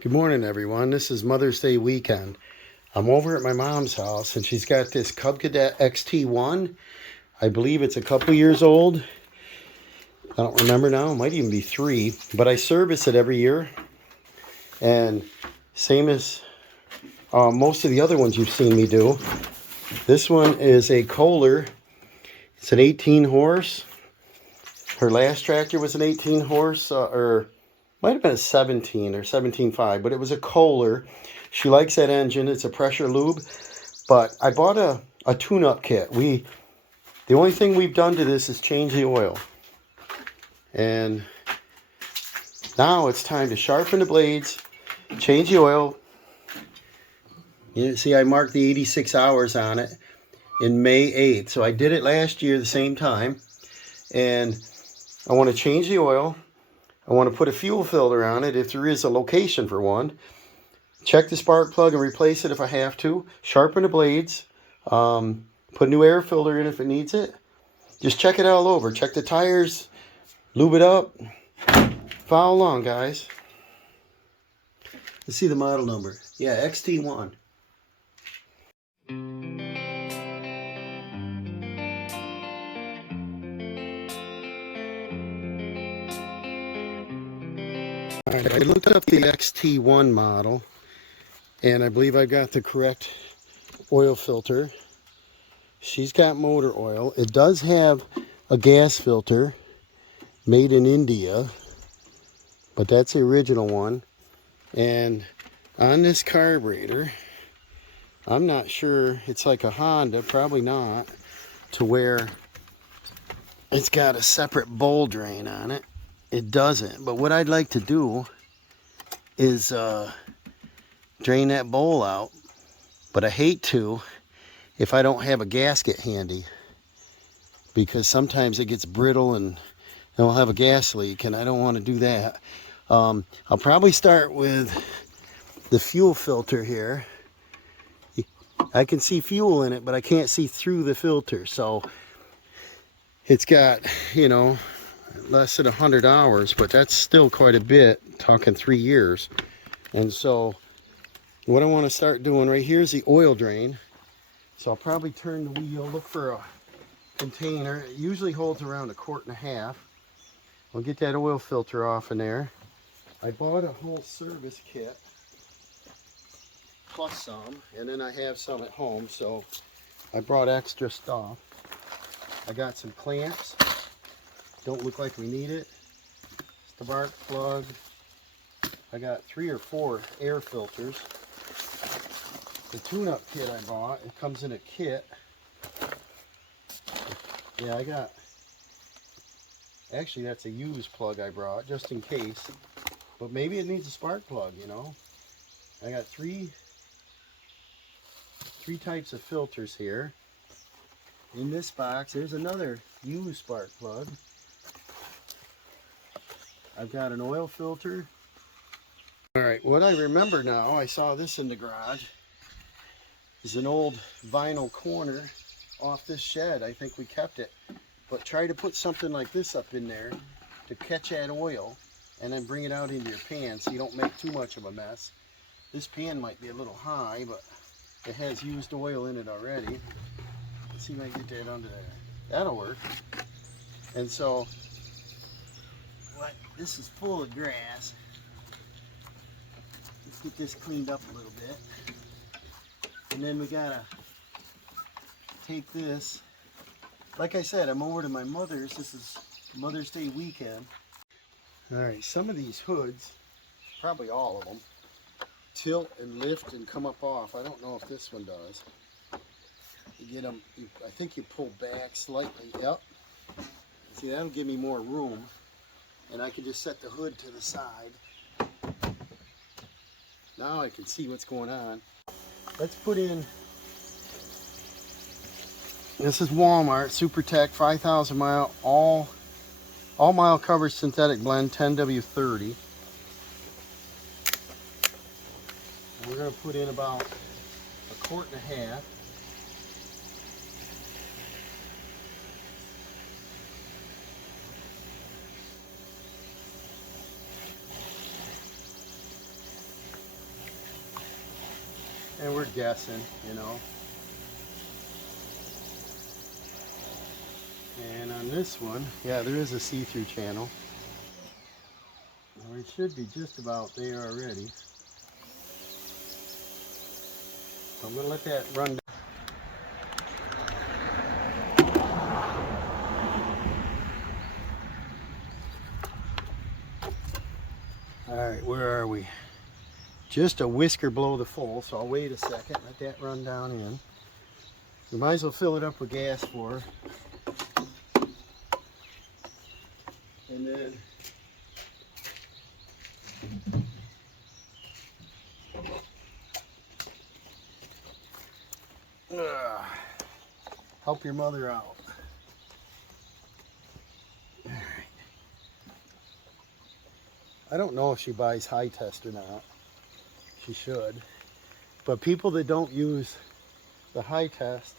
Good morning, everyone. This is Mother's Day weekend. I'm over at my mom's house, and she's got this Cub Cadet XT1. I believe it's a couple years old. I don't remember now. It might even be 3, but I service it every year. And same as most of the other ones you've seen me do, this one is a Kohler. It's an 18 horse. Her last tractor was an 18 horse, or might have been a 17 or 17.5, but it was a Kohler. She likes that engine. It's a pressure lube. But I bought a tune-up kit. The only thing we've done to this is change the oil. And now it's time to sharpen the blades, change the oil. You see, I marked the 86 hours on it in May 8th. So I did it last year the same time. And I want to change the oil. I want to put a fuel filter on it if there is a location for one. Check the spark plug and replace it if I have to. Sharpen the blades. Put a new air filter in if it needs it. Just check it all over. Check the tires. Lube it up. Follow along, guys. Let's see the model number. Yeah, XT1. Alright, I looked up the XT1 model, and I believe I got the correct oil filter. She's got motor oil. It does have a gas filter made in India, but that's the original one. And on this carburetor, I'm not sure, it's like a Honda, probably not, to where it's got a separate bowl drain on it. It doesn't. But what I'd like to do is drain that bowl out. But I hate to if I don't have a gasket handy, because sometimes it gets brittle and I'll have a gas leak, and I don't want to do that. I'll probably start with the fuel filter here. I can see fuel in it, but I can't see through the filter. So it's got, less than 100 hours, but that's still quite a bit, talking 3 years. And so what I want to start doing right here is the oil drain. So I'll probably turn the wheel, look for a container. It usually holds around 1.5 quarts. I'll get that oil filter off in there. I bought a whole service kit plus some, and then I have some at home, so I brought extra stuff. I got some clamps. Don't look like we need it. Spark plug. I got 3 or 4 air filters. The tune-up kit I bought, it comes in a kit. Yeah, actually that's a used plug I brought, just in case. But maybe it needs a spark plug, I got three types of filters here. In this box, there's another used spark plug. I've got an oil filter. Alright, what I remember now, I saw this in the garage, is an old vinyl corner off this shed. I think we kept it. But try to put something like this up in there to catch that oil and then bring it out into your pan so you don't make too much of a mess. This pan might be a little high, but it has used oil in it already. Let's see if I can get that under there. That'll work. And so, this is full of grass. Let's get this cleaned up a little bit. And then we gotta take this. Like I said, I'm over to my mother's. This is Mother's Day weekend. Alright, some of these hoods, probably all of them, tilt and lift and come up off. I don't know if this one does. You get them, I think you pull back slightly. Yep. See, that'll give me more room. And I can just set the hood to the side. Now I can see what's going on. Let's put in, this is Walmart SuperTech 5,000 mile all mile coverage synthetic blend 10W30. And we're going to put in about 1.5 quarts. And we're guessing, you know. And on this one, yeah, there is a see-through channel. We should be just about there already. So I'm going to let that run down. Alright, where are we? Just a whisker below the full, so I'll wait a second, let that run down in. We might as well fill it up with gas for her. And then help your mother out. All right. I don't know if she buys high test or not. She should. But people that don't use the high test,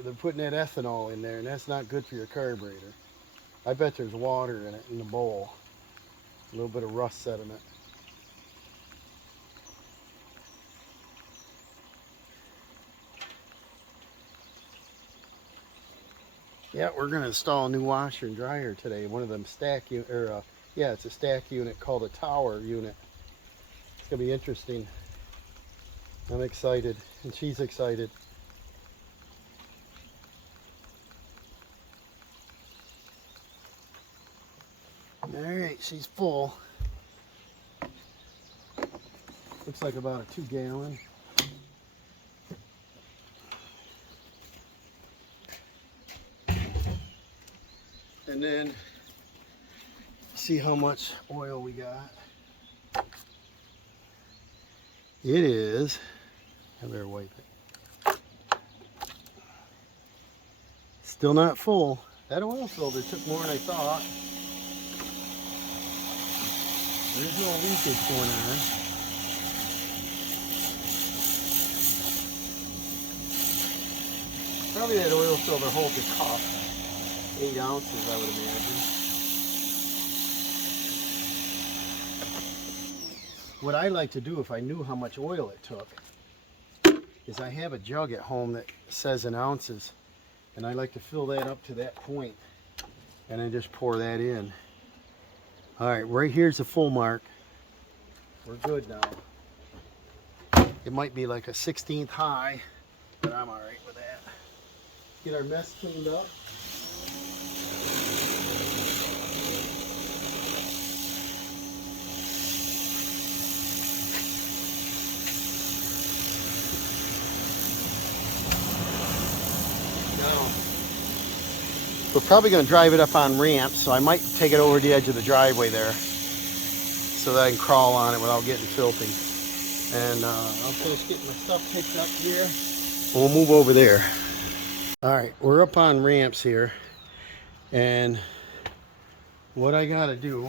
they're putting that ethanol in there, and that's not good for your carburetor. I bet there's water in it in the bowl. A little bit of rust sediment. Yeah, we're going to install a new washer and dryer today. One of them stack unit, yeah, it's a stack unit called a tower unit. It's going to be interesting. I'm excited, and she's excited. Alright, she's full. Looks like about a 2 gallon. And then see how much oil we got. It is, I better wipe it. Still not full. That oil filter took more than I thought. There's no leakage going on. Probably that oil filter holds a cup. 8 ounces, I would imagine. What I like to do if I knew how much oil it took is I have a jug at home that says in ounces, and I like to fill that up to that point and then just pour that in. Alright, right here's the full mark. We're good now. It might be like a 16th high, but I'm alright with that. Get our mess cleaned up. We're probably going to drive it up on ramps, so I might take it over the edge of the driveway there so that I can crawl on it without getting filthy. And I'll finish getting my stuff picked up here. We'll move over there. Alright, we're up on ramps here, and what I got to do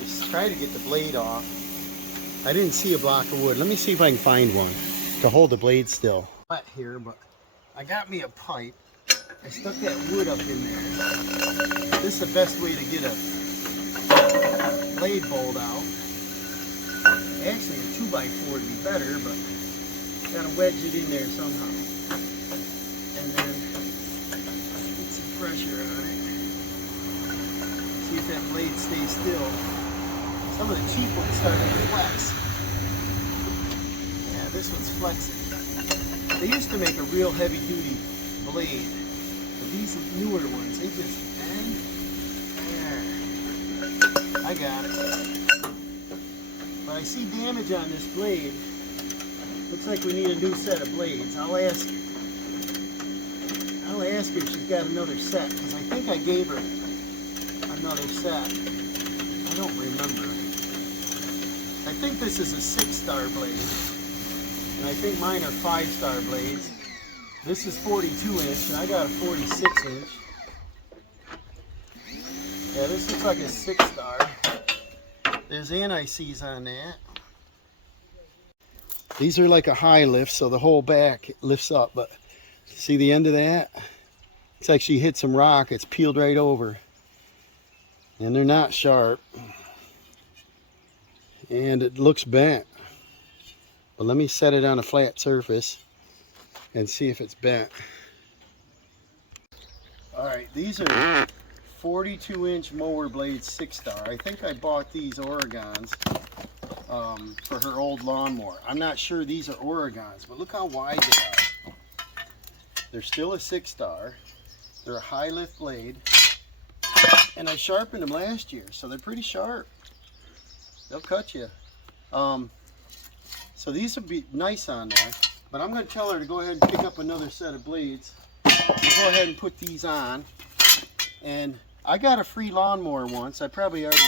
is try to get the blade off. I didn't see a block of wood. Let me see if I can find one to hold the blade still. Wet here, but I got me a pipe. I stuck that wood up in there. This is the best way to get a blade bolt out. Actually, a 2x4 would be better, but gotta wedge it in there somehow. And then get some pressure on it. See if that blade stays still. Some of the cheap ones start to flex. Yeah, this one's flexing. They used to make a real heavy-duty blade. These newer ones, they just bend. There. I got it. But I see damage on this blade. Looks like we need a new set of blades. I'll ask her if she's got another set, because I think I gave her another set. I don't remember. I think this is a 6-star blade. And I think mine are 5-star blades. This is 42 inch, and I got a 46 inch. Yeah, this looks like a 6-star. There's anti-seize on that. These are like a high lift, so the whole back lifts up, but see the end of that? It's like she hit some rock, it's peeled right over. And they're not sharp. And it looks bent. But let me set it on a flat surface and see if it's bent. Alright, these are 42-inch mower blades 6-star. I think I bought these Oregons for her old lawnmower. I'm not sure these are Oregons, but look how wide they are. They're still a 6-star. They're a high lift blade. And I sharpened them last year, so they're pretty sharp. They'll cut you. So these would be nice on there. But I'm going to tell her to go ahead and pick up another set of blades. Go ahead and put these on. And I got a free lawnmower once. I probably already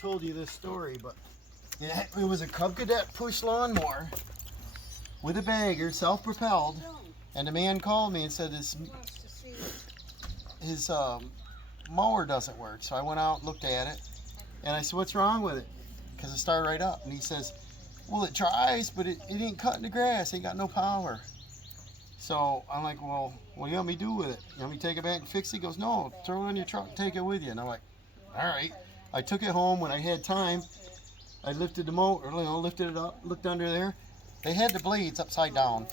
told you this story, but it was a Cub Cadet push lawnmower with a bagger, self-propelled. And the man called me and said his mower doesn't work. So I went out and looked at it. And I said, what's wrong with it? Because it started right up. And he says, well, it dries, but it ain't cutting the grass. It ain't got no power. So I'm like, well, what do you want me to do with it? You want me to take it back and fix it? He goes, no, throw it in your truck and take it with you. And I'm like, all right. I took it home when I had time. I lifted the motor, lifted it up, looked under there. They had the blades upside down.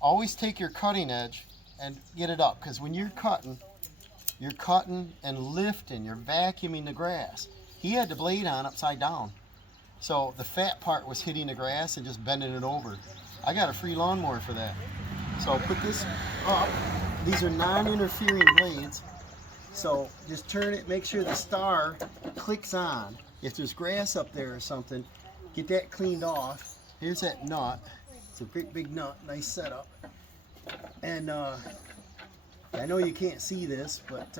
Always take your cutting edge and get it up, because when you're cutting and lifting, you're vacuuming the grass. He had the blade on upside down. So the fat part was hitting the grass and just bending it over. I got a free lawnmower for that. So I'll put this up. These are non-interfering blades. So just turn it, make sure the star clicks on. If there's grass up there or something, get that cleaned off. Here's that nut. It's a great big nut, nice setup. And I know you can't see this, but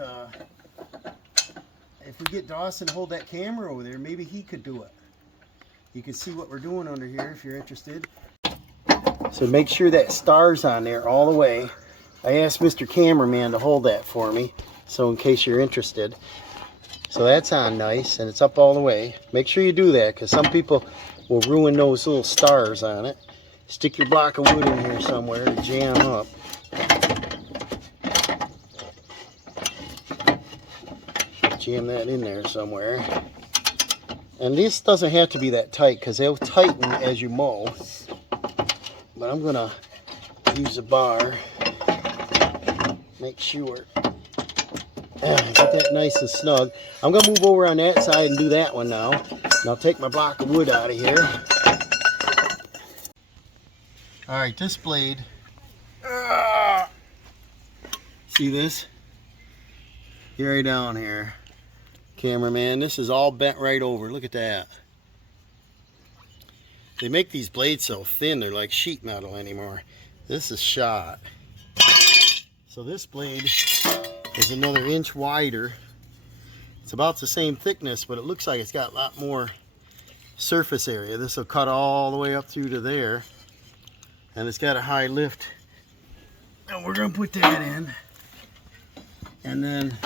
if we get Dawson to hold that camera over there, maybe he could do it. You can see what we're doing under here if you're interested. So make sure that star's on there all the way. I asked Mr. Cameraman to hold that for me, so in case you're interested. So that's on nice, and it's up all the way. Make sure you do that, because some people will ruin those little stars on it. Stick your block of wood in here somewhere to jam up. Jam that in there somewhere. And this doesn't have to be that tight, because they'll tighten as you mow. But I'm gonna use a bar. Make sure. Get that nice and snug. I'm gonna move over on that side and do that one now. And I'll take my block of wood out of here. Alright, this blade. See this? Get right down here. Cameraman, this is all bent right over. Look at that. They make these blades so thin, they're like sheet metal anymore. This is shot. So this blade is another inch wider. It's about the same thickness, but it looks like it's got a lot more surface area. This will cut all the way up through to there. And it's got a high lift. And we're going to put that in. And then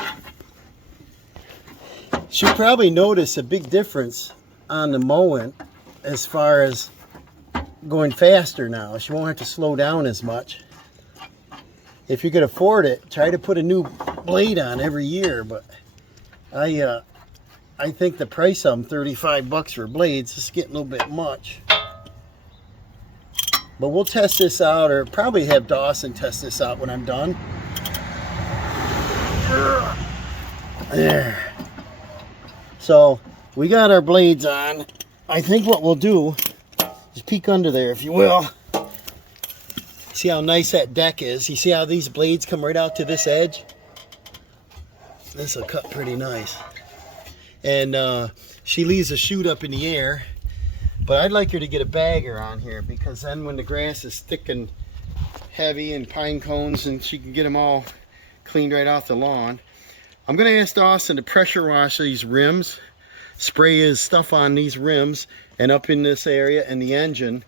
she'll probably notice a big difference on the mowing as far as going faster now. She won't have to slow down as much. If you could afford it, try to put a new blade on every year, but I think the price of them, 35 bucks for blades, is getting a little bit much. But we'll test this out, or probably have Dawson test this out when I'm done. There. So we got our blades on. I think what we'll do is peek under there, if you will. See how nice that deck is? You see how these blades come right out to this edge? This will cut pretty nice. And she leaves a chute up in the air. But I'd like her to get a bagger on here, because then when the grass is thick and heavy and pine cones, and she can get them all cleaned right off the lawn. I'm going to ask Dawson to pressure wash these rims, spray his stuff on these rims and up in this area and the engine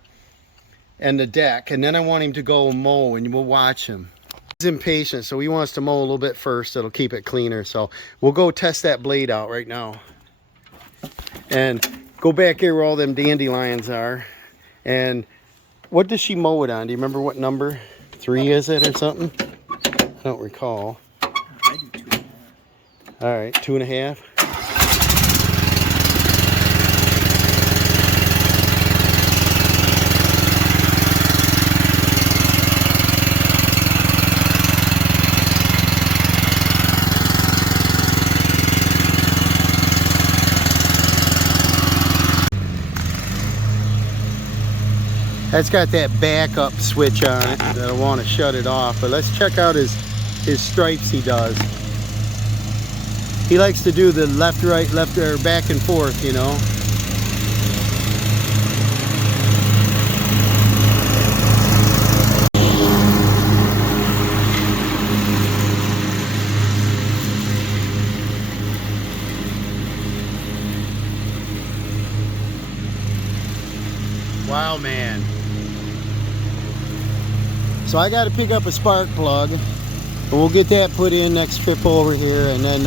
and the deck, and then I want him to go mow and we'll watch him. He's impatient, so he wants to mow a little bit first. It'll keep it cleaner. So we'll go test that blade out right now. And go back here where all them dandelions are. And what does she mow it on? Do you remember what number? 3 is it or something? I don't recall. I do 2.5. All right, 2.5. That's got that backup switch on it that I want to shut it off. But let's check out his stripes he does. He likes to do the left, right, left, or back and forth, you know. Wow, man. So I got to pick up a spark plug, and we'll get that put in next trip over here, and then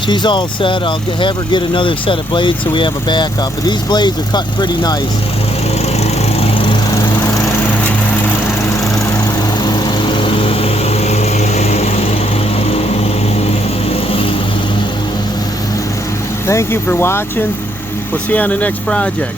she's all set. I'll have her get another set of blades so we have a backup. But these blades are cut pretty nice. Thank you for watching. We'll see you on the next project.